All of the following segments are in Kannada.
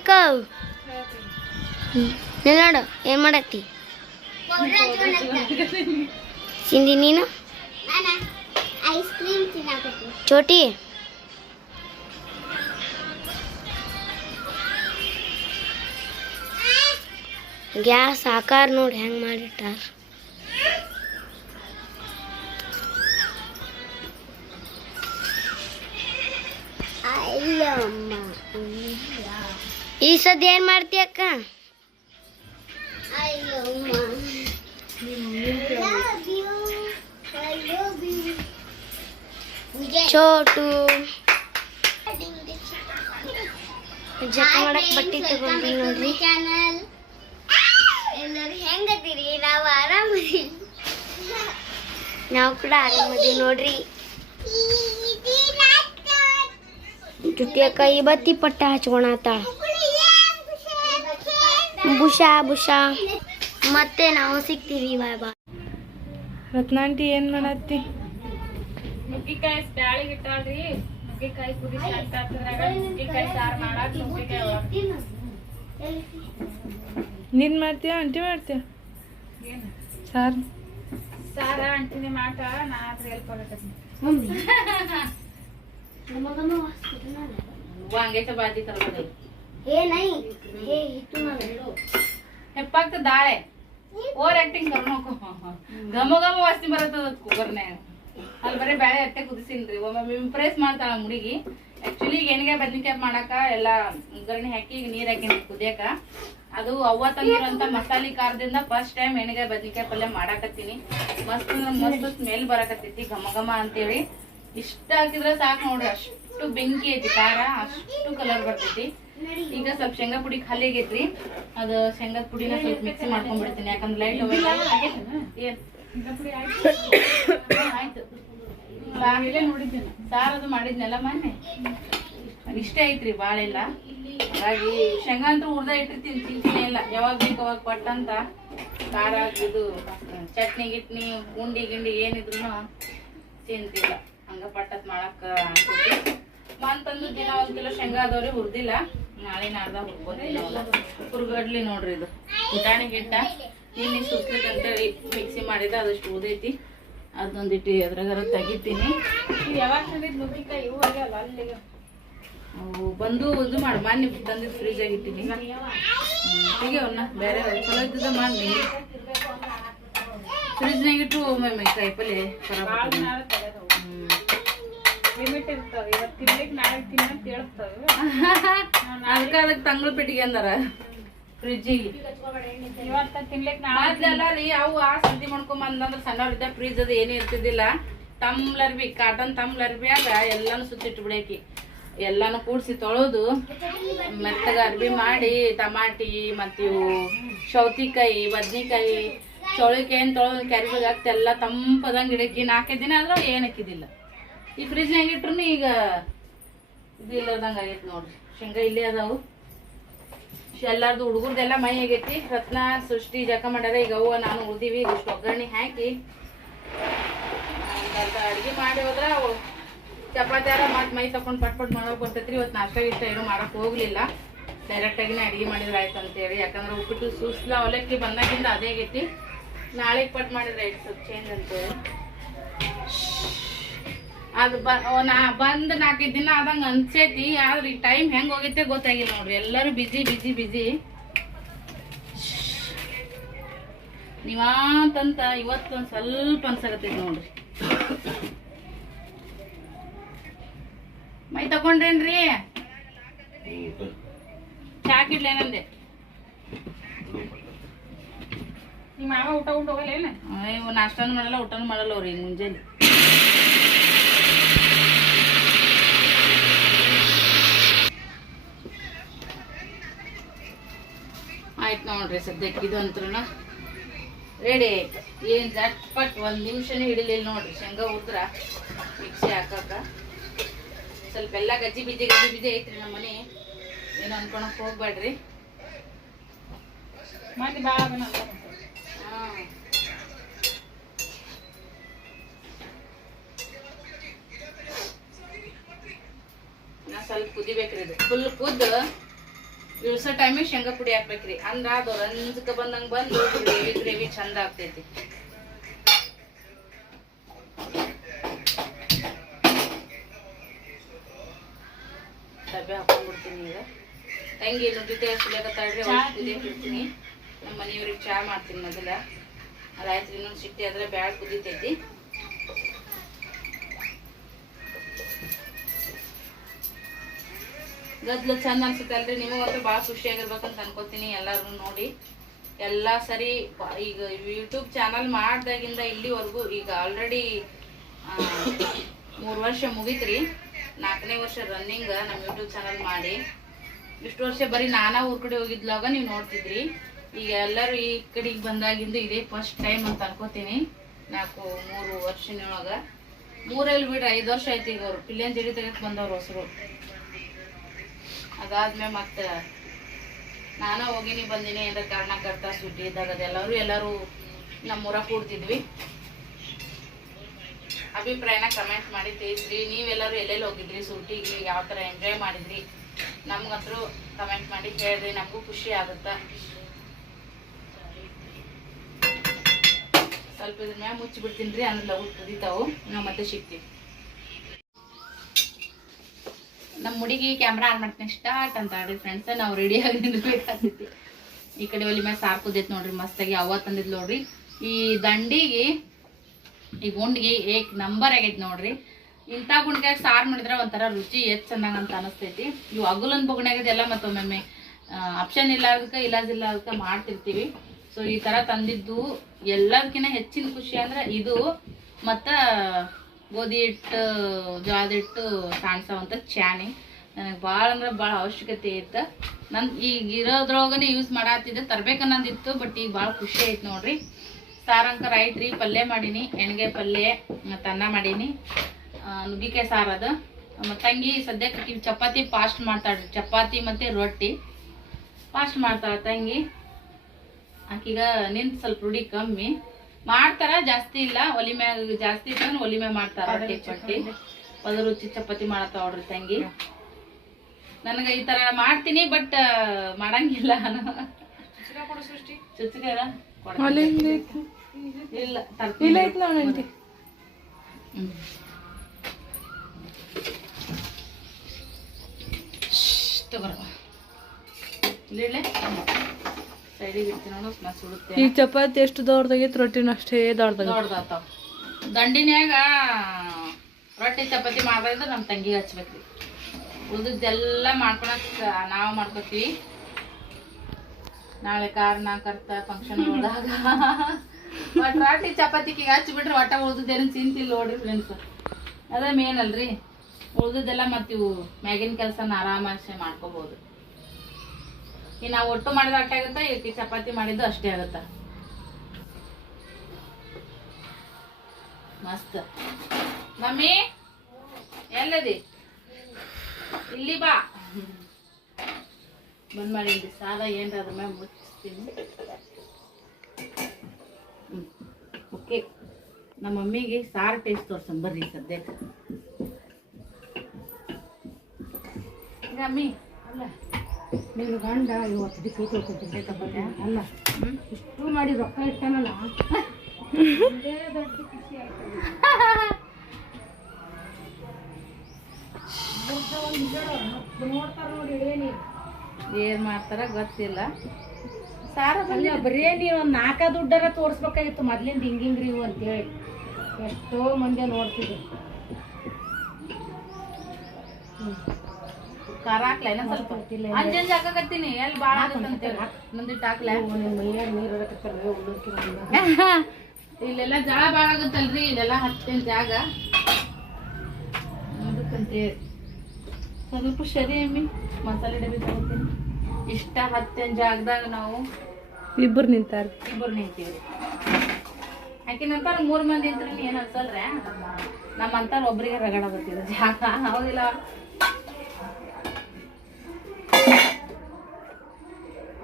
ಹೇಳ್ಬೇಕ ನೋಡು ಏನು ಮಾಡತ್ತಿ? ಸಿಂಧಿ ನೀನು? ಚೋಟಿ? ಗ್ಯಾಸ್ ಆಕಾರ ನೋಡಿ ಹೆಂಗೆ ಮಾಡಿಟ್ಟಾರ. ಅಲ್ಲಮ್ಮ ಈ ಸದ್ಯ ಏನು ಮಾಡ್ತೀಯ ಅಕ್ಕ. ಚೋಟು. Hi ಮಾಡಕ್ ಬಟ್ಟೆ welcome ತಗೊಂಡಿ ನೋಡ್ರಿ. channel. ಎಲ್ಲರೂ ಹೆಂಗದಿರಿ? ನಾವು ಆರಾಮದಿರಿ ನಾವು ಕೂಡ ಆರಾಮದೀವಿ ನೋಡ್ರಿ. ಚುಟ್ಟಿ ಅಕ್ಕ ಈ ಬತ್ತಿ ಪಟ್ಟ ಹಚ್ಕೊಳತ್ತಾಳ ಬುಷಾ ಬುಷಾ. ಮತ್ತೆ ನಾವು ಸಿಗ್ತೀವಿ ಬಾಯ್ ಬಾಯ್ ರತ್ನಾಂಟಿ ಏನ್ ಮಾಡತ್ತಿ? ನುಗ್ಗಿಕಾಯಿ ಬ್ಯಾಳಿಗೆ ಇಟ್ಟಾಳ್ರಿ. ನುಗ್ಗಿಕಾಯಿ ಕುದಿಸಿ ಅಂತ ನುಗ್ಗಿಕಾಯಿ ಸಾರು ಮಾಡಕ್ ನುಗ್ಗಿಕಾಯಿ ನೀನ್ ಮಾಡ್ತೀಯ ಅಂಟಿ ಮಾಡ್ತೀಯ? ಸಾರ್. ಸಾರ ಅಂಟಿನೇ ಮಾಡ ನಾ ಹೆಲ್ಪ್ ಆಗತ್ತೆ ಮಮ್ಮಿ. ಹಂಗೆ ಬಾಜಿ ಕಪ್ಪಾಗ್ತ ದಾಳೆ. ಓವರ್ ಆಕ್ಟಿಂಗ್ ಗಮನಕ್ಕೂ ಘಮ ಘಮ ವಾಸಿ ಬರತ್ತದ ಕುಕ್ಕರ್ನ್ಯಾಗ ಅಲ್ಲಿ ಬರೀ ಬ್ಯಾಳೆ ಅಟ್ಟೆ ಕುದಿಸಿನ್ರಿ ಒಮ್ಮೊಮ್ಮೆ ಇಂಪ್ರೆಸ್ ಮಾಡ್ತಾಳ ಮುಡಿಗಿ ಆಕ್ಚುಲಿ ಈಗ ಏನಿಗೆ ಬದ್ನಿಕಾಯಿ ಮಾಡಾಕ ಎಲ್ಲ ಒಗ್ಗರಣೆ ಹಾಕಿ ಈಗ ನೀರ್ ಹಾಕಿ ಕುದಿಯಕ. ಅದು ಅವ್ವ ತಂದಿರುವಂತ ಮಸಾಲೆ ಖಾರದಿಂದ ಫಸ್ಟ್ ಟೈಮ್ ಎಣ್ಣಿಗೆ ಬದ್ನಿಕಾಯಿ ಪಲ್ಯ ಮಾಡಾಕತ್ತೀನಿ. ಮಸ್ತ್ ಮಸ್ತ್ ಸ್ಮೆಲ್ ಬರಾಕತ್ತೈತಿ ಘಮ ಘಮ ಅಂತೇಳಿ. ಇಷ್ಟ ಹಾಕಿದ್ರೆ ಸಾಕು ನೋಡ್ರಿ, ಅಷ್ಟು ಬೆಂಕಿ ಐತಿ ಖಾರ, ಅಷ್ಟು ಕಲರ್ ಬರ್ತೈತಿ. ಈಗ ಸ್ವಲ್ಪ ಶೇಂಗಾ ಪುಡಿ ಖಾಲಿ ಆಗೈತ್ರಿ. ಅದು ಶೇಂಗಾದ ಪುಡಿನ ಸ್ವಲ್ಪ ಮಿಕ್ಸಿ ಮಾಡ್ಕೊಂಡ್ಬಿಡ್ತೀನಿ ಯಾಕಂದ್ರೆ ಲೈಟ್ ಆಯ್ತು. ನೋಡಿದ್ದೇನೆ. ಮಾಡಿದ್ನಲ್ಲ ಅದು ಮಾಡಿದ್ನೆಲ್ಲ ಮೊನ್ನೆ? ಇಷ್ಟೇ ಐತ್ರಿ ಭಾಳ ಇಲ್ಲ ಹಾಗಾಗಿ ಶೇಂಗಾ ಅಂತೂ ಹುರ್ದ ಇಟ್ಟಿರ್ತೀನಿ ತಿಂತೀನಿ ಇಲ್ಲ ಯಾವಾಗ ಬೇಕು ಅವಾಗ ಪಟ್ಟಂತ ಖಾರ ಇದು ಚಟ್ನಿ ಗಿಟ್ನಿ ಉಂಡಿ ಗಿಂಡಿ ಏನಿದ್ರು ತಿಂತಿಲ್ಲ. ಹಂಗ ಪಟ್ಟತ್ ಮಂತಂದು ದಿನ ಒಂದ್ ಕಿಲೋ ಶೇಂಗಾ ಅದಾವ್ರಿ ಹುರ್ದಿಲ್ಲ. ನಾಳೆ ನಾಡ್ದ ಹುರ್ಕೊಂತೀನಿ ಹುರ್ಗಡ್ಲಿ ನೋಡ್ರಿ ಇದು. ಪುಟಾಣಿ ಗಿಟ್ಟ ನಿನ್ನೆ ಸುಸ್ಲಿಕ್ ಅಂತೇಳಿ ಮಿಕ್ಸಿ ಮಾಡಿದ ಅದಷ್ಟು ಉದೈತಿ. ಅದೊಂದಿಟ್ಟು ಅದ್ರಾಗಾರ ತೆಗಿತೀನಿ. ಯಾವಾಗ ತಂದಿದ್ ನುಗ್ಗಿಕಾಯಿ ಇವು ಆಗ್ಯಾವಲ್ಲ ಅಲ್ಲಿಗೆ. ಅವು ಬಂದು ಇದು ಮಾಡಿ ಮಾನ್ಯ ತಂದಿದ್ದು ಫ್ರೀಜ್ ಇಟ್ಟಿನಿ. ಹೀಗೆವನ್ನ ಬೇರೆ ಚಲೋ ಇದ್ದದ ಮಾಡಿ ಫ್ರಿಜ್ನಾಗಿಟ್ಟು ಒಮ್ಮೆ ಕಾಯಿಪಲ್ಲೆ ಖರಾಬ್. ಅದಕ್ಕ ಅದಕ್ಕೆ ತಂಗಳು ಪೆಟ್ಟಿಗೆ ಅಂದಾರ. ಫ್ರಿಜ್ಜಿಗೆ. ಮೊದ್ಲೆಲ್ಲ ರೀ ಅವು ಆ ಸುದ್ದಿ ಮಾಡ್ಕೊಂಡ್ ಬಂದಂದ್ರ ಸಣ್ಣವ್ರಿದ್ದ ಫ್ರಿಜ್ ಅದು ಏನೇ ಇರ್ತಿದ್ದಿಲ್ಲ. ತಮ್ಲರ್ಬಿ ಕಾಟನ್ ತಮ್ಲರ್ಬಿ ಆಗ ಎಲ್ಲಾನು ಸುತ್ತಿಟ್ಟು ಬಿಡಾಕಿ ಎಲ್ಲಾನು ಕೂಡ್ಸಿ ತೊಳೆದು ಮೆತ್ತಗ ಅರ್ಬಿ ಮಾಡಿ ಟಮಾಟಿ ಮತ್ತು ಇವು ಸೌತಿಕಾಯಿ ಬದ್ನಿಕಾಯಿ ಚೌಳಿಕಾಯಿ ತೊಳೆದು ಕ್ಯಾರಿಬಾಗ್ ಹಾಕ್ತಿ ಎಲ್ಲ ತಂಪದಂಗೆ ಇಡಕ್ಕಿ ನಾಲ್ಕೈದು ದಿನ ಆದ್ರೂ ಏನು ಹಾಕಿದಿಲ್ಲ ಈ ಫ್ರಿಜ್ನಾಗ ಇಟ್ರು ಈಗ ಇದು ಇಲ್ಲದಂಗೆ ಆಗೈತೆ ನೋಡ್ರಿ. ಶೇಂಗಾ ಇಲ್ಲೇ ಅದಾವು. ಎಲ್ಲಾರ್ದು ಹುಡುಗರ್ದೆಲ್ಲ ಮೈ ಆಗೈತಿ. ರತ್ನ, ಸೃಷ್ಟಿ ಜಕ ಮಾಡ್ಯಾರ. ಈಗ ಅವ್ವ, ನಾನು ಉಳ್ದೀವಿ. ಇಷ್ಟು ಒಗ್ಗರಣೆ ಹಾಕಿ ಅಡುಗೆ ಮಾಡಿ ಹೋದ್ರ ಚಪಾತ್ಯಾರ ಮತ್ತೆ ಮೈ ತಕೊಂಡ್ ಪಟ್ ಪಟ್ ಮಾಡೋಕೆ ಬರ್ತೈತ್ರಿ. ಇವತ್ತು ನಾಷ್ಟ ಇಷ್ಟ ಏನು ಮಾಡೋಕೆ ಹೋಗ್ಲಿಲ್ಲ. ಆಗಿನೇ ಅಡ್ಗೆ ಮಾಡಿದ್ರೆ ಆಯ್ತು ಅಂತೇಳಿ. ಯಾಕಂದ್ರೆ ಉಪ್ಪಿಟ್ಟು ಸೂಸ್ಲ ಅವಲಕ್ಕಿ ಬಂದಾಗಿಂದ ಅದೇ ಆಗೈತಿ. ನಾಳೆ ಪಟ್ ಮಾಡಿದ್ರೆ ಆಯ್ತು ಸ್ವಲ್ಪ ಚೇಂಜ್ ಅಂತೇಳಿ. ಅದು ಬ ನಾ ಬಂದು ನಾಲ್ಕೈದು ದಿನ ಆದಂಗ ಅನ್ಸೈತಿ ಆದ್ರೆ ಈ ಟೈಮ್ ಹೆಂಗ್ ಹೋಗೈತೆ ಗೊತ್ತಾಗಿಲ್ಲ ನೋಡ್ರಿ. ಎಲ್ಲರೂ ಬಿಜಿ ಬಿಜಿ ಬಿಜಿ ನೀವಾಂತಂತ ಇವತ್ತು ಒಂದ್ ಸ್ವಲ್ಪ ಅನ್ಸಾಕತ್ತೈತಿ ನೋಡ್ರಿ. ಮೈ ತಗೊಂಡ್ರೇನ್ರಿ? ಚಾಕಿಡ್ಲೇನಂದೆ ನಿಮ್ಮ ಮಾವ ಊಟ ಊಟ ಹೋಗಲ್ಲ ಏನ? ನಾಷ್ಟಾನು ಮಾಡಲ್ಲ ಊಟನೂ ಮಾಡಲ್ಲ ಅವ್ರಿ ಮುಂಜಾನೆ. ಆಯ್ತು ನೋಡ್ರಿ ಸದ್ಯಕ್ಕೆ ಇದು ಅಂತೂ ರೆಡಿ ಆಯ್ತು. ಏನ್ ಜಟ್ಪಟ್ ಒಂದ್ ನಿಮಿಷನೇ ಹಿಡಿಲಿಲ್ಲ ನೋಡ್ರಿ. ಶೇಂಗಾ ಉದ್ರ, ಮಿಕ್ಸಿ ಹಾಕಾಕ ಸ್ವಲ್ಪ ಎಲ್ಲ ಗಜ್ಜಿ ಬಿದ್ದಿ ಗಜ್ಜಿ ಬಿದ್ದಿ ಐತ್ರಿ ನಮ್ಮ ಮನೆ. ಏನು ಅನ್ಕೊಳಕ್ ಹೋಗ್ಬೇಡ್ರಿ. ಮಂದಿ ಭಾಳ ಸ್ವಲ್ಪ ಕುದಿಬೇಕ್ರಿ ಇದು. ಫುಲ್ ಕುದ್ದು ಇಳಿಸೋ ಟೈಮಿಗೆ ಶೇಂಗಾ ಪುಡಿ ಹಾಕ್ಬೇಕ್ರಿ. ಅಂದ್ರ ಅದು ರಂಜಕ ಬಂದಂಗ ಬಂದು ಗ್ರೇವಿ ಗ್ರೇವಿ ಚಂದ ಆಗ್ತೈತಿ. ಡಬ್ಬೆ ಹಾಕೊಂಡ್ಬಿಡ್ತೀನಿ ಈಗ. ತಂಗಿ ನುಗ್ಗಿತೆ ಸುಲಿಯಕತ್ತಾಳ್ರಿ ನಮ್ಮ ಮನೆಯವ್ರಿಗೆ ಚಾ ಮಾಡ್ತೀನಿ ಮೊದಲ. ಅದಾಯ್ತು ಇನ್ನೊಂದು ಸಿಟ್ಟಿ ಆದ್ರೆ ಬ್ಯಾಳ ಕುದಿತೈತಿ. ಗದ್ಲು ಚಂದ ಅನ್ಸುತ್ತೆ ಅಲ್ರಿ. ನಿಮಗಂತೂ ಭಾಳ ಖುಷಿಯಾಗಿರ್ಬೇಕಂತ ಅನ್ಕೋತೀನಿ ಎಲ್ಲರೂ ನೋಡಿ. ಎಲ್ಲ ಸರಿ, ಈಗ ಯೂಟ್ಯೂಬ್ ಚಾನಲ್ ಮಾಡ್ದಾಗಿಂದ ಇಲ್ಲಿವರೆಗೂ ಈಗ ಆಲ್ರೆಡಿ ಮೂರು ವರ್ಷ ಮುಗೀತ್ರಿ. ನಾಲ್ಕನೇ ವರ್ಷ ರನ್ನಿಂಗ್ ನಮ್ಮ ಯೂಟ್ಯೂಬ್ ಚಾನಲ್ ಮಾಡಿ. ಇಷ್ಟು ವರ್ಷ ಬರೀ ನಾನಾ ಊರ್ ಕಡೆ ಹೋಗಿದ್ಲಾಗ ನೀವು ನೋಡ್ತಿದ್ರಿ. ಈಗ ಎಲ್ಲರೂ ಈ ಕಡೆಗೆ ಬಂದಾಗಿಂದ ಇದೇ ಫಸ್ಟ್ ಟೈಮ್ ಅಂತ ಅನ್ಕೋತೀನಿ. ನಾಲ್ಕು, ಮೂರು ವರ್ಷನೊಳಗ ಮೂರಲ್ಲಿ ಬಿಡ್ರಿ, ಐದು ವರ್ಷ ಆಯ್ತು ಈಗ ಅವರು. ಪಿಲಿಯನ್ ಜಡಿ ತೆಗೆದು ಬಂದವ್ರು ಹೊಸರು. ಅದಾದ್ಮೇಲೆ ಮತ್ತೆ ನಾನು ಹೋಗಿನಿ, ಬಂದಿನಿ ಏನಾರ ಕಾರಣಕರ್ತ ಸುಟ್ಟಿ ಇದ್ದಾಗ ಅದೆಲ್ಲರೂ ಎಲ್ಲರೂ ನಮ್ಮೂರ ಕೂಡ್ತಿದ್ವಿ. ಅಭಿಪ್ರಾಯನ ಕಮೆಂಟ್ ಮಾಡಿ ತಿಳಿಸ್ರಿ. ನೀವೆಲ್ಲರೂ ಎಲ್ಲೆಲ್ಲಿ ಹೋಗಿದ್ರಿ ಸುಟ್ಟಿಗೆ ಯಾವ ಥರ ಎಂಜಾಯ್ ಮಾಡಿದ್ರಿ? ನಮ್ಗಂತರೂ ಕಮೆಂಟ್ ಮಾಡಿ ಹೇಳ್ರಿ, ನಮಗೂ ಖುಷಿ ಆಗುತ್ತೆ. ಸ್ವಲ್ಪ ಇದ್ರ ಮ್ಯಾಗ ಮುಚ್ಚಿಬಿಡ್ತೀನಿ ರೀ ಅಂದ್ರೆ ಲವ್ ಕುದಿತಾವು. ನಾವು ಮತ್ತೆ ಸಿಗ್ತೀವಿ. ನಮ್ಮ ಹುಡುಗಿ ಕ್ಯಾಮ್ರಾ ಆನ್ ಮಾಡ್ತೀನಿ ಸ್ಟಾರ್ಟ್ ಅಂತ ಆಡ್ರಿ ಫ್ರೆಂಡ್ಸ್ ನಾವು ರೆಡಿಯಾಗಿ ನಿಂದ್ಬೇಕಾಗ್ತೈತಿ ಈ ಕಡೆ ಒಲಿ ಮ್ಯಾಗ ಸಾರು ಕುದೈತಿ ನೋಡ್ರಿ, ಮಸ್ತಾಗಿ ಅವ್ವ ತಂದಿದ್ ನೋಡ್ರಿ. ಈ ದಂಡಿಗೆ, ಈ ಗುಂಡಿಗೆ ಏಕ್ ನಂಬರ್ ಆಗೈತಿ ನೋಡ್ರಿ. ಇಂಥ ಗುಂಡಿಗೆ ಸಾರು ಮಾಡಿದ್ರೆ ಒಂಥರ ರುಚಿ ಎಷ್ಟ್ ಚೆನ್ನಾಗ್ ಅಂತ ಅನಿಸ್ತೈತಿ. ಇವು ಅಗುಲನ್ ಬೊಗಣ್ಯಾಗದೆಲ್ಲ ಮತ್ತೊಮ್ಮೆ ಆಪ್ಷನ್ ಇಲ್ಲಾರ್ದಕ್ಕೆ ಇಲಾಜ್ ಅದಕ್ಕೆ ಮಾಡ್ತಿರ್ತೀವಿ. ಸೊ ಈ ತರ ತಂದಿದ್ದು ಎಲ್ಲದಕ್ಕಿಂತ ಹೆಚ್ಚಿನ ಖುಷಿ ಅಂದ್ರೆ ಇದು, ಮತ್ತ ಗೋಧಿ ಹಿಟ್ಟು, ಜೋಳದ ಹಿಟ್ಟು ಸಾಣಿಸೋವಂಥ ಚಾಣಿ ನನಗೆ ಭಾಳ ಅಂದ್ರೆ ಭಾಳ ಅವಶ್ಯಕತೆ ಇತ್ತು. ನನ್ ಈಗ ಇರೋದ್ರೊಳಗನೆ ಯೂಸ್ ಮಾಡತ್ತಿದ್ದೆ ತರ್ಬೇಕನ್ನೋದಿತ್ತು ಬಟ್ ಈಗ ಭಾಳ ಖುಷಿ ಐತೆ ನೋಡ್ರಿ. ಸಾರಂಕರ ಐತ್ರಿ ಪಲ್ಯ ಮಾಡೀನಿ, ಎಣ್ಗೆ ಪಲ್ಯ, ಮತ್ತು ಅನ್ನ ಮಾಡೀನಿ. ನುಗ್ಗಿಕಾಯಿ ಸಾರು ಅದು. ಮತ್ತು ತಂಗಿ ಸದ್ಯಕ್ಕೆ ಚಪಾತಿ ಫಾಸ್ಟ್ ಮಾಡ್ತಾಳ್ರಿ. ಚಪಾತಿ ಮತ್ತು ರೊಟ್ಟಿ. ಫಾಸ್ಟ್ ಮಾಡ್ತಾಳೆ ತಂಗಿ. ಆಕೀಗ ನಿಂತು ಸ್ವಲ್ಪ ರೂಢಿ ಕಮ್ಮಿ. ಮಾಡ್ತಾರ ಜಾಸ್ತಿ ಇಲ್ಲ. ಒಲಿ ಮ್ಯಾಗ ಜಾಸ್ತಿ ಇದ್ದ ಒಲಿ ಮ್ಯಾಗ ಮಾಡ್ತಾರ ರೊಟ್ಟಿ ಪಟ್ಟಿ ಪದ ರುಚಿ ಚಪಾತಿ ಮಾಡತ್ತಾವ ನೋಡ್ರಿ ತಂಗಿ. ನನಗ ಈ ತರ ಮಾಡ್ತೀನಿ ಬಟ್ ಮಾಡಂಗಿಲ್ಲ. ನಾನು. ಇಲ್ಲ ನೋಡು ಸುಡುತ್ತೆ ಈಗ ಚಪಾತಿ ಎಷ್ಟು ದೊಡ್ಡದಾಗೈತೆ ರೊಟ್ಟಿನ ಅಷ್ಟೇ ದೊಡ್ಡದಾಗ ದಂಡಿನ್ಯಾಗ ರೊಟ್ಟಿ ಚಪಾತಿ ಮಾಡಿದ್ರೆ ನಮ್ಮ ತಂಗಿಗೆ ಹಚ್ಬೇಕ್ರಿ ಉಳಿದದ್ದೆಲ್ಲ ಮಾಡ್ಕೊಳಕ್ ನಾವು ಮಾಡ್ಕೊತೀವಿ. ನಾಳೆ ಕಾರಣ ಕರ್ತ ಫಂಕ್ಷನ್ ಹೋದಾಗ. ಒಟ್ಟು ರೊಟ್ಟಿ ಚಪಾತಿಗೆ ಹಚ್ಬಿಟ್ರೆ ಒಟ್ಟ ಉಳ್ದದ್ದೇನು ತಿಂತಿಲ್ಲ ನೋಡ್ರಿ ಫ್ರೆಂಡ್ಸ್ ಅದೇ ಮೇನ್ ಅಲ್ರಿ. ಉಳ್ದದ್ದೆಲ್ಲ ಮತ್ತಿವು ಇವು ಮ್ಯಾಗಿನ ಕೆಲಸನ ಆರಾಮಾಗಿ ಮಾಡ್ಕೋಬೋದು. ಈ ನಾವು ಒಟ್ಟು ಮಾಡಿದ ಅಟ್ಟೆ ಆಗುತ್ತಾ ಇವತ್ತಿ ಚಪಾತಿ ಮಾಡಿದ್ದು ಅಷ್ಟೇ ಆಗುತ್ತಾ. ಮಸ್ತ್. ಮಮ್ಮಿ, ಎಲ್ಲದಿ? ಇಲ್ಲಿ ಬಾ. ಬಂದ್ ಮಾಡಿ ಸಾಲ ಏನ್ರ ಅದ್ರ ಮ್ಯಾಗ ಮುಚ್ಚಿಸ್ತೀನಿ. ಓಕೆ. ನಮ್ಮ ಮಮ್ಮಿಗೆ ಸಾರು ಟೇಸ್ಟ್ ತೋರ್ಸಂ ಬರ್ರಿ ಸದ್ಯ ಮಮ್ಮಿ, ಅಲ್ಲ. ನಿನ್ನ ಗಂಡ ಇವತ್ತು ದಿಕ್ಕ ತಿಳ್ಕೊತಿರ್ಬೇಕಪ್ಪ ಅಲ್ಲ ಇಷ್ಟು ಮಾಡಿ ರೊಕ್ಕ ಇಟ್ಟಾನಲ್ಲ ನೋಡ್ತಾರ ನೋಡಿ ಏನಿ ಏನ್ ಮಾಡ್ತಾರ ಗೊತ್ತಿಲ್ಲ. ಸಾರು ಅಲ್ಲ ಬರೀ ನೀವು ಒಂದು ನಾಲ್ಕ ದುಡ್ಡರ ತೋರಿಸ್ಬೇಕಾಗಿತ್ತು. ಮೊದ್ಲಿಂದ ಹಿಂಗಿಂಗ್ರಿ ಇವು ಅಂತೇಳಿ. ಎಷ್ಟೋ ಮಂದಿ ನೋಡ್ತಿದ್ರು. ಖಾರ ಹಾಕ್ಲ? ಏನ ಸ್ವಲ್ಪ. ಅಂಜಂಜ್ ಹಾಕಕತ್ತೀನಿ. ಎಲ್ಲಿ ಭಾಳ ಆಗತ್ತಂತೇಳಿ ನಂದಿಟ್ಟು ಹಾಕ್ಲ? ಇಲ್ಲೆಲ್ಲ ಜಾಗ ಭಾಳ ಆಗುತ್ತಲ್ರಿ ಇಲ್ಲೆಲ್ಲ ಹತ್ತಿನ ಜಾಗ. ಅದಕ್ಕಂತೇಳಿ ಸ್ವಲ್ಪ ಸರಿ ಅಮ್ಮಿ ಮಸಾಲೆ ಡಬ್ಬಿ ತಗೋತೀನಿ. ಇಷ್ಟ ಹತ್ತಿನ ಜಾಗದಾಗ ನಾವು ಇಬ್ಬರು ನಿಂತಾರ. ಇಬ್ಬರು ನಿಂತೀವಿ. ನಂತರ ಮೂರ್ ಮಂದಿ ನಿಂತ್ರಿ ಏನು ಅನ್ಸಲ್ರ? ನಮ್ಮಂತಾರ ಒಬ್ರಿಗೆ ರಗಡ ಬರ್ತಿದ್ರು ಜಾಗ. ಹೌದಿಲ್ಲ?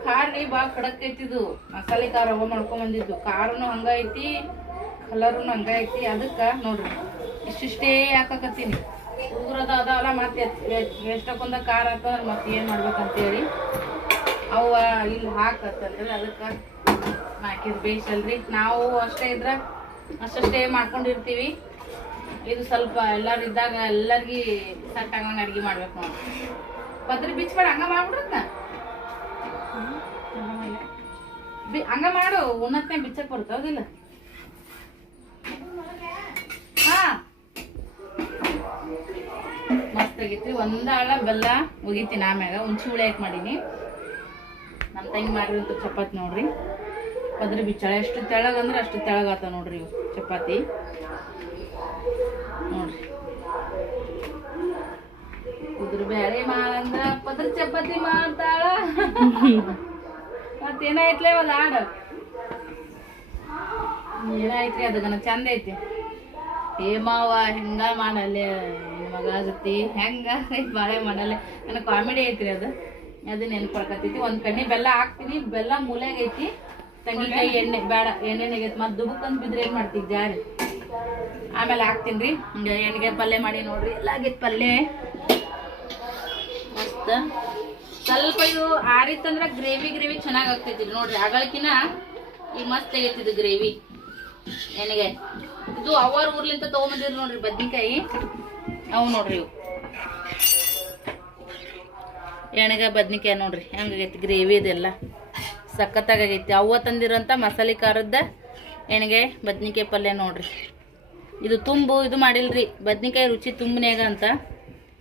ಖಾರ ರೀ ಭಾಳ ಖಡಕ್ ಐತಿದು ಮಸಾಲೆ ಖಾರ ಅವ ಮಾಡ್ಕೊಂಡ್ ಬಂದಿದ್ದು. ಖಾರನು ಹಂಗ ಐತಿ, ಕಲರ್ನು ಹಂಗ ಐತಿ. ಅದಕ್ಕ ನೋಡ್ರಿ, ಇಷ್ಟಿಷ್ಟೇ ಹಾಕಕತ್ತೀನಿ. ಉಗ್ರದ ಅದಾವಲ್ಲ ಮತ್ತೆ ಎಷ್ಟಕ್ಕೊಂದ ಖಾರ ಹಾಕಂದ್ರೆ ಮತ್ತೆ ಏನ್ ಮಾಡ್ಬೇಕಂತೇಳಿ ಅವ ಇಲ್ಲಿ ಹಾಕತ್ತಂದ್ರೆ. ಅದಕ್ಕೆ ಹಾಕಿದ್ ಬೇಸಲ್ರಿ ನಾವು ಅಷ್ಟೇ ಇದ್ರ ಅಷ್ಟೇ ಮಾಡ್ಕೊಂಡಿರ್ತೀವಿ. ಇದು ಸ್ವಲ್ಪ ಎಲ್ಲಾರು ಇದ್ದಾಗ ಎಲ್ಲರಿಗೂ ಸಟ್ ಆಗಂಗೆ ಅಡ್ಗೆ ಮಾಡ್ಬೇಕು ನೋಡಿ ಪತ್ರಿ ಬಿಚ್ಬೇಡ, ಹಂಗ ಮಾಡ್ಬಿಡ್ರದ್ನ? ಬಿ ಹಂಗ ಮಾಡು ಉಣ್ಣತ್ನೆ ಬಿಚ್ಚಕ್ ಬರ್ತಾವದಿಲ್ಲ ಹಾ. ಮಸ್ತ್ ಆಗಿತ್ರಿ, ಒಂದ ಆಳ ಬೆಲ್ಲ ಒಗಿತೀನಿ ಆಮ್ಯಾಗ ಹುಣ್ಸಿ ಹುಳಿ ಹಾಕಿ ಮಾಡೀನಿ. ನಮ್ಮ ತಂಗಿ ಮಾಡಿರೋಂಥ ಚಪಾತಿ ನೋಡ್ರಿ. ಪದ್ರಿ ಬಿಚ್ಚಳ, ಎಷ್ಟು ತೆಳಗ ಅಂದ್ರೆ ಅಷ್ಟು ತೆಳಗಾತ ನೋಡ್ರಿ ಇವು ಚಪಾತಿ. ನೋಡ್ರಿ. ಕುದ್ರ ಬ್ಯಾಳೆ ಮಾಡಂದ್ರ ಪದ್ರ ಚಪಾತಿ ಮಾಡ್ತಾಳ. ಒಂದು ಹಾಡು ಏನಾಯ್ತ್ರಿ ಅದು ನನಗೆ ಚಂದ ಐತಿ. ಹೇಮಾವ ಮಾವ, ಹೆಂಗ ಮಾಡಲ್ಲ ಮಗ ಆಗತ್ತಿ ಹೆಂಗ? ಬಾಳೆ ಮಾಡಲ್ಲ? ನನಗೆ ಕಾಮಿಡಿ ಐತ್ರಿ ಅದು. ಅದು ನೆನ್ಪಡ್ಕತ್ತೈತಿ ಒಂದ್ ಕಣ್ಣಿ ಬೆಲ್ಲ ಹಾಕ್ತೀನಿ. ಬೆಲ್ಲ ಮೂಲೆಗ್ ಐತಿ. ತಂಗಿಕಾಯಿ ಎಣ್ಣೆ, ಬೇಡ ಎಣ್ಣೆಗೆ ಮತ್ತೆ ದುಬುಕಂದ್ ಬಿದ್ರೆ ಏನ್ ಮಾಡ್ತೀವಿ ಜಾರಿ? ಆಮೇಲೆ ಹಾಕ್ತೀನಿ ರೀ ಎಣ್ಣೆಗೆ ಪಲ್ಯ ಮಾಡಿ ನೋಡ್ರಿ. ಎಲ್ಲ ಆಗೈತಿ ಪಲ್ಯ. ಮಸ್ತ್. ಸ್ವಲ್ಪ ಇದು ಆರಿತ್ತಂದ್ರ ಗ್ರೇವಿ ಗ್ರೇವಿ ಚೆನ್ನಾಗ್ ಆಗ್ತೈತಿ ನೋಡ್ರಿ. ಆಗಳಕಿನ ಈ ಮಸ್ತ್ ಆಗೈತಿ ಇದು ಗ್ರೇವಿ. ನನಗೆ ಇದು ಅವರ್ ಊರ್ಲಿಂತ ತಗೊಂಬಂದಿದ್ರು ನೋಡ್ರಿ ಬದ್ನಿಕಾಯಿ. ಅವು ನೋಡ್ರಿ ಇವು. ಎಣಗ, ಬದ್ನಿಕಾಯಿ ನೋಡ್ರಿ. ಹೆಂಗಾಗೈತಿ ಗ್ರೇವಿ ಇದೆಲ್ಲ. ಸಖತ್ತಾಗೈತಿ ಅವ್ವ ತಂದಿರೋಂಥ ಮಸಾಲೆ ಖಾರದ ಎಣಗೆ, ಬದ್ನಿಕಾಯಿ ಪಲ್ಯ ನೋಡ್ರಿ. ಇದು ತುಂಬು, ಇದು ಮಾಡಿಲ್ರಿ. ಬದ್ನಿಕಾಯಿ ರುಚಿ ತುಂಬನೇಗ ಅಂತ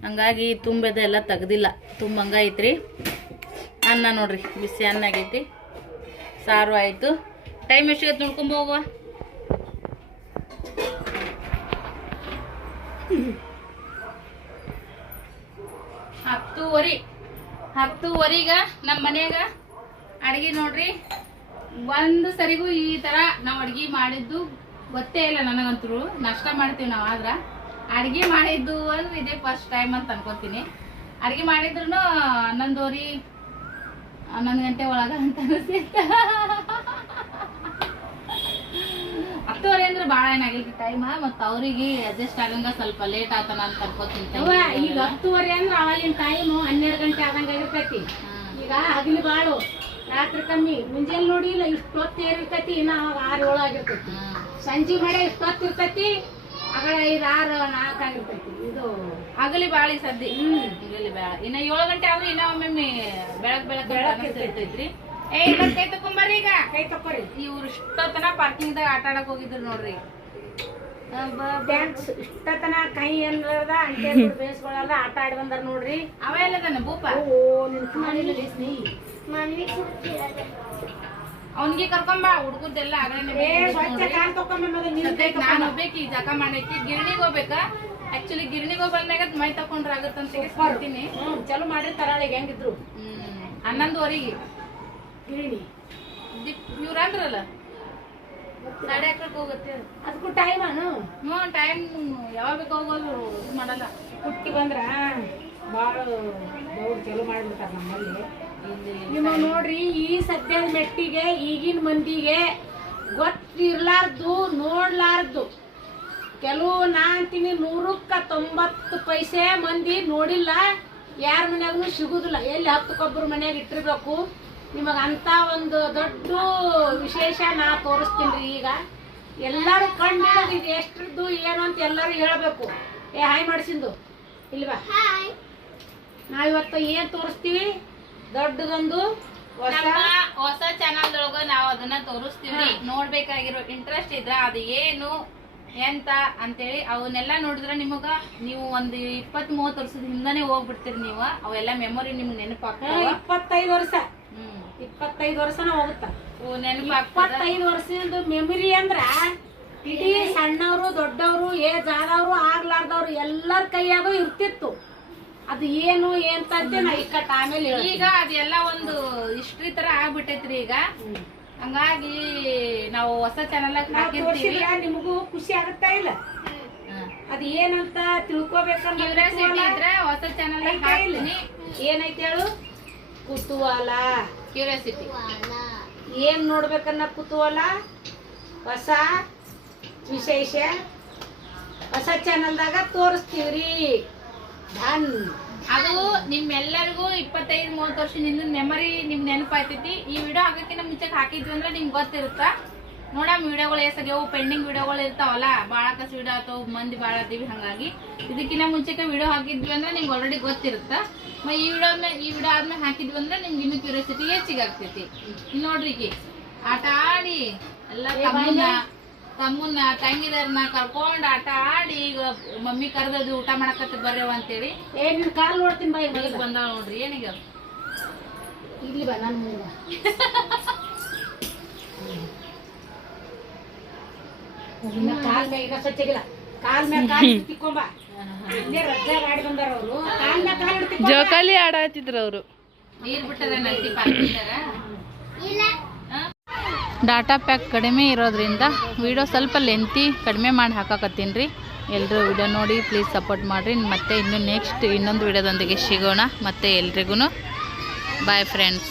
ಹಂಗಾಗಿ ತುಂಬೆದ ಎಲ್ಲ ತೆಗ್ದಿಲ್ಲ. ತುಂಬ ಐತ್ರಿ. ಅನ್ನ ನೋಡ್ರಿ, ಬಿಸಿ ಅನ್ನ ಆಗೈತಿ. ಸಾರು ಆಯಿತು. ಟೈಮ್ ಎಷ್ಟಾಗೈತೆ ನೋಡ್ಕೊಂಬ ಹೋಗುವ? ಹತ್ತುವರಿ. ಹತ್ತುವರಿಗ ನಮ್ಮ ಮನೆಯಾಗ. ಅಡ್ಗೆ ನೋಡ್ರಿ. ಒಂದು ಸರಿಗೂ ಈ ಥರ ನಾವು ಅಡುಗೆ ಮಾಡಿದ್ದು ಗೊತ್ತೇ ಇಲ್ಲ ನನಗಂತೂ. ನಷ್ಟ ಮಾಡ್ತೀವಿ ನಾವು ಆದ್ರ. ಅಡ್ಗೆ ಮಾಡಿದ್ದು ಅಂದ್ರೆ ಇದೇ ಫಸ್ಟ್ ಟೈಮ್ ಅಂತ ಅನ್ಕೋತೀನಿ. ಅಡ್ಗೆ ಮಾಡಿದ್ರು ಹನ್ನೊಂದುವರಿ ಹನ್ನೊಂದು ಗಂಟೆ ಒಳಗ ಅಂತ ಅನಿಸ್ತೈತ. ಹತ್ತುವರೆ ಅಂದ್ರೆ ಭಾಳ ಏನಾಗಿಲ್ರಿ ಟೈಮ್ ಮತ್ತು ಅವ್ರಿಗೆ ಅಡ್ಜಸ್ಟ್ ಆಗಂಗ ಸ್ವಲ್ಪ ಲೇಟ್ ಆತನ ಅಂತ ಅನ್ಕೋತೀನಿ ಈಗ ಹತ್ತುವರೆ ಅಂದ್ರೆ ಅವಾಗಿನ ಟೈಮು ಹನ್ನೆರಡು ಗಂಟೆ ಆದಂಗ ಇರ್ತೈತಿ ಈಗ ಹಗಲು ಬಾಳು ರಾತ್ರಿ ಕಮ್ಮಿ. ಮುಂಜಾನೆ ನೋಡಿ ಇಲ್ಲ ಇಷ್ಟೊತ್ತು ಏರಿರ್ತೈತಿ ಇನ್ನ ಆರು ಏಳು ಆಗಿರ್ತೈತಿ. ಸಂಜೆ ಮಳೆ ಇಷ್ಟೊತ್ತು ಆಗಳ ಐದು ಆರು ನಾಲ್ಕು ಆಗಿರ್ತೈತಿ ಇದು ಆಗಲಿ ಬಾಳಿ ಸದ್ದಿ ಆಗಲಿ ಬೇಡ ಇನ್ನ ಏಳು ಗಂಟೆ ಆದ್ರೂ ಇನ್ನ ಒಮ್ಮೊಮ್ಮೆ ಬೆಳಗ್ ಬೆಳಗ್ ಬೆಳಗ್ ಇರ್ತೈತ್ರಿ. ಏ ಇದನ್ನ ಕೈ ತಕೊಂಬರ್ರಿ ಈಗ. ಕೈ ತಕ್ಕೊರಿ. ಇವ್ರು ಇಷ್ಟತನ ಪಾರ್ಕಿಂಗ್ ದಾಗ ಆಟ ಆಡಕ್ ಹೋಗಿದ್ರು ನೋಡ್ರಿ. ಡ್ಯಾನ್ಸ್ ಇಷ್ಟತನ ಕೈ ಅನ್ಲದ ಅಂಟೆ ಬೇಸ್ಗಳಲ್ಲ ಆಟ ಆಡಿ ಬಂದಾರ ನೋಡ್ರಿ. ಅವ ಎಲ್ಲದಾನ ಭೂಪ? ಓ ನಿನ್ ಸ್ನೇಹಿ ಅವನಿಗೆ ಕರ್ಕೊಂಬ ಹುಡುಗದ್ದೆಲ್ಲ ನಾನು ಹೋಗ್ಬೇಕು ಈ ಜಕ ಮಾಡೈತಿ ಗಿರಣಿಗೆ ಹೋಗ್ಬೇಕಾ? ಆಕ್ಚುಲಿ ಗಿರಣಿಗೆ ಹೋಗಿ ಬಂದಾಗ ಮೈ ತಕೊಂಡ್ರ ಆಗತ್ತಂತ ಬರ್ತೀನಿ ಚಲೋ ಮಾಡಿರ್ತಾರ ಈಗ ಹೆಂಗಿದ್ರು. ಹನ್ನೊಂದುವರೆಗೆ ಗಿರಣಿ. ಇವ್ರ ಅಂದ್ರಲ್ಲ ಸಾಡೆ ಹಾಕಕ್ ಹೋಗುತ್ತೆ. ಅದಕ್ಕೂ ಟೈಮ್ ಅನು? ಹ್ಞೂ ಟೈಮ್ ಯಾವಾಗ ಬೇಕು ಹೋಗೋದು ಇದು ಮಾಡಲ್ಲ. ಹುಟ್ಟಿ ಬಂದ್ರ ಭಾಳ ಚಲೋ ಮಾಡ್ಬಿಡ್ತಾರ ನಮ್ಮಲ್ಲಿ. ನಿಮ್ಮ ನೋಡ್ರಿ ಈ ಸದ್ಯದ ಮೆಟ್ಟಿಗೆ ಈಗಿನ ಮಂದಿಗೆ ಗೊತ್ತಿರ್ಲಾರ್ದು ನೋಡ್ಲಾರ್ದು. ಕೆಲವು ನಾ ಅಂತೀನಿ ನೂರಕ್ಕ ತೊಂಬತ್ತು ಪೈಸೆ ಮಂದಿ ನೋಡಿಲ್ಲ ಯಾರ ಮನ್ಯಾಗೂ ಸಿಗುದಿಲ್ಲ. ಎಲ್ಲಿ ಕೊಬ್ಬರು ಮನ್ಯಾಗ ಇಟ್ಟಿರ್ಬೇಕು? ನಿಮಗೆ ಅಂತ ಒಂದು ದೊಡ್ಡ ವಿಶೇಷ ನಾ ತೋರಿಸ್ತೀನಿ ಈಗ. ಎಲ್ಲರೂ ಕಂಡು ಇದು ಎಷ್ಟ್ರದ್ದು ಏನು ಅಂತ ಎಲ್ಲರೂ ಹೇಳಬೇಕು. ಏ ಹಾಯ್ ಮಾಡ್ಸಿಂದು. ಇಲ್ವಾ? ನಾವಿವತ್ತು ಏನು ತೋರಿಸ್ತೀವಿ? ದೊಡ್ಡದೊಂದು ಹೊಸ ಹೊಸ ಚಾನಲ್ ಒಳಗ ನಾವ್ ಅದನ್ನ ತೋರಿಸ್ತೀವಿ ನೋಡ್ಬೇಕಾಗಿರೋ ಇಂಟ್ರೆಸ್ಟ್ ಇದ್ರ ಅದು ಏನು ಎಂತ ಅಂತೇಳಿ ಅವನ್ನೆಲ್ಲ ನೋಡಿದ್ರ ನಿಮಗ ನೀವು ಒಂದು ಇಪ್ಪತ್ ಮೂವತ್ ವರ್ಷದ ಹಿಂದಾನೆ ಹೋಗ್ಬಿಡ್ತೀರಿ ನೀವು. ಅವೆಲ್ಲ ಮೆಮೊರಿ ನಿಮ್ಗೆ ನೆನಪಾಗ್ತಾವ. ಇಪ್ಪತ್ತೈದು ವರ್ಷ. ಹ್ಮ್. ಇಪ್ಪತ್ತೈದು ವರ್ಷನ ಹೋಗುತ್ತ. ಇಪ್ಪತ್ತೈದು ವರ್ಷದ ಮೆಮೊರಿ ಅಂದ್ರ ಇಡೀ ಸಣ್ಣವರು ದೊಡ್ಡವರು ಏಜ್ ಆದವ್ರು ಆಗ್ಲಾರ್ದವ್ರು ಎಲ್ಲರ ಕೈಯಾಗೂ ಇರ್ತಿತ್ತು. ಅದು ಏನು ಎಂತಂತೆ ನಾ ಇಕ್ಕಟ್ಟ ಆಮೇಲೆ ಈಗ ಅದೆಲ್ಲ ಒಂದು ಹಿಸ್ಟ್ರಿ ತರ ಆಗ್ಬಿಟ್ಟೈತ್ರಿ ಈಗ. ಹಂಗಾಗಿ ನಾವು ಹೊಸ ಚಾನಲ್ ಹಾಕಿರ್ತೀವಿ. ನಿಮಗೂ ಖುಷಿ ಆಗುತ್ತಾ ಇಲ್ಲ? ಅದು ಏನಂತ ತಿಳ್ಕೊಬೇಕಂದ್ರೆ ಕ್ಯೂರಿಯಾಸಿಟಿ ಇದ್ರೆ ಹೊಸ ಚಾನಲ್ ಹಾಕ್ತೀನಿ. ಏನೈತೆ ಹೇಳು? ಕುತೂಹಲ. ಕ್ಯೂರಿಯಾಸಿಟಿ ಏನ್ ನೋಡ್ಬೇಕನ್ನ ಕುತೂಹಲ? ಹೊಸ ವಿಶೇಷ? ಹೊಸ ಚಾನಲ್ದಾಗ ತೋರಿಸ್ತೀವ್ರಿ. ಧನ್ ಅದು ನಿಮ್ಮೆಲ್ಲರಿಗೂ ಇಪ್ಪತ್ತೈದು ಮೂವತ್ತು ವರ್ಷದಿಂದ ಮೆಮರಿ ನಿಮ್ ನೆನಪಾಯ್ತೈತಿ. ಈ ವಿಡಿಯೋ ಹಾಕಕ್ಕಿಂತ ಮುಂಚೆ ಹಾಕಿದ್ವಿ ಅಂದ್ರೆ ನಿಮ್ಗೆ ಗೊತ್ತಿರುತ್ತ? ನೋಡಮ್ ವಿಡಿಯೋಗಳು ಎಷ್ಟಾಗ್ಯಾವು ಪೆಂಡಿಂಗ್ ವಿಡಿಯೋಗಳು ಇರ್ತಾವಲ್ಲ ಭಾಳ ಕಸ ವಿಡಿಯೋ ಅಥವಾ ಮಂದಿ ಭಾಳ ಅದೀವಿ ಹಂಗಾಗಿ. ಇದಕ್ಕಿಂತ ಮುಂಚೆಕ ವಿಡಿಯೋ ಹಾಕಿದ್ವಿ ಅಂದ್ರೆ ನಿಮ್ಗೆ ಆಲ್ರೆಡಿ ಗೊತ್ತಿರುತ್ತ? ಈ ವಿಡಿಯೋ ಆದ್ಮೇಲೆ ಈ ವಿಡಿಯೋ ಆದ್ಮೇಲೆ ಹಾಕಿದ್ವಿ ಅಂದ್ರೆ ನಿಮ್ಗೆ ಇನ್ನೂ ಕ್ಯೂರಿಯಾಸಿಟಿ ಹೆಚ್ಚಿಗೆ ಆಗ್ತೈತಿ. ನೋಡ್ರಿ ಆಟ ಆಡಿ ಎಲ್ಲ ತಮ್ಮನ್ನ ತಂಗಿದರನ್ನ ಕರ್ಕೊಂಡ್ ಆಟ ಆಡಿ ಈಗ ಮಮ್ಮಿ ಕರೆದದು ಊಟ ಮಾಡಕತ್ತ ಬರ್ರವ ಅಂತೇಳಿ. ಏ ನಿನ್ ಕಾಲ್ ನೋಡ್ತೀನಿ ಬಾ ಈಗ ಬಂದಾಳ ನೋಡ್ರಿ ಏನೀಗ? ಇಲ್ಲಿ ಬಾ ನಾನು ಮುಂದೆ. ಕಾಲ್ ಮ್ಯಾಗ ಇನ್ನ ಸ್ವಚ್ಛಗಿಲ್ಲ ಕಾಲ್ ಮ್ಯಾಗ ಕಾಲ್ ಇಟ್ಟು ತಿಕ್ಕೊಂಬ ಇಲ್ಲೇ ರಜೆ ಮಾಡಿ ಬಂದಾರ ಅವರು. ಕಾಲ್ ಮ್ಯಾಗ ಕಾಲ್ ಇಟ್ಟು ಜೋಕಾಲಿ ಆಡಾತಿದ್ರು ಅವರು. ನೀರ್ ಬಿಟ್ಟರೆ ನಲ್ತಿ ಪಾಕಿದಾರ ಡಾಟಾ ಪ್ಯಾಕ್ ಕಡಿಮೆ ಇರೋದ್ರಿಂದ ವಿಡಿಯೋ ಸ್ವಲ್ಪ ಲೆಂತಿ ಕಡಿಮೆ ಮಾಡಿ ಹಾಕಾಕತ್ತೀನಿ ರೀ. ಎಲ್ಲರೂ ವಿಡಿಯೋ ನೋಡಿ ಪ್ಲೀಸ್ ಸಪೋರ್ಟ್ ಮಾಡಿರಿ. ಮತ್ತೆ ಇನ್ನು ನೆಕ್ಸ್ಟ್ ಇನ್ನೊಂದು ವಿಡಿಯೋದೊಂದಿಗೆ ಸಿಗೋಣ. ಮತ್ತೆ ಎಲ್ರಿಗೂ ಬಾಯ್ ಫ್ರೆಂಡ್ಸ್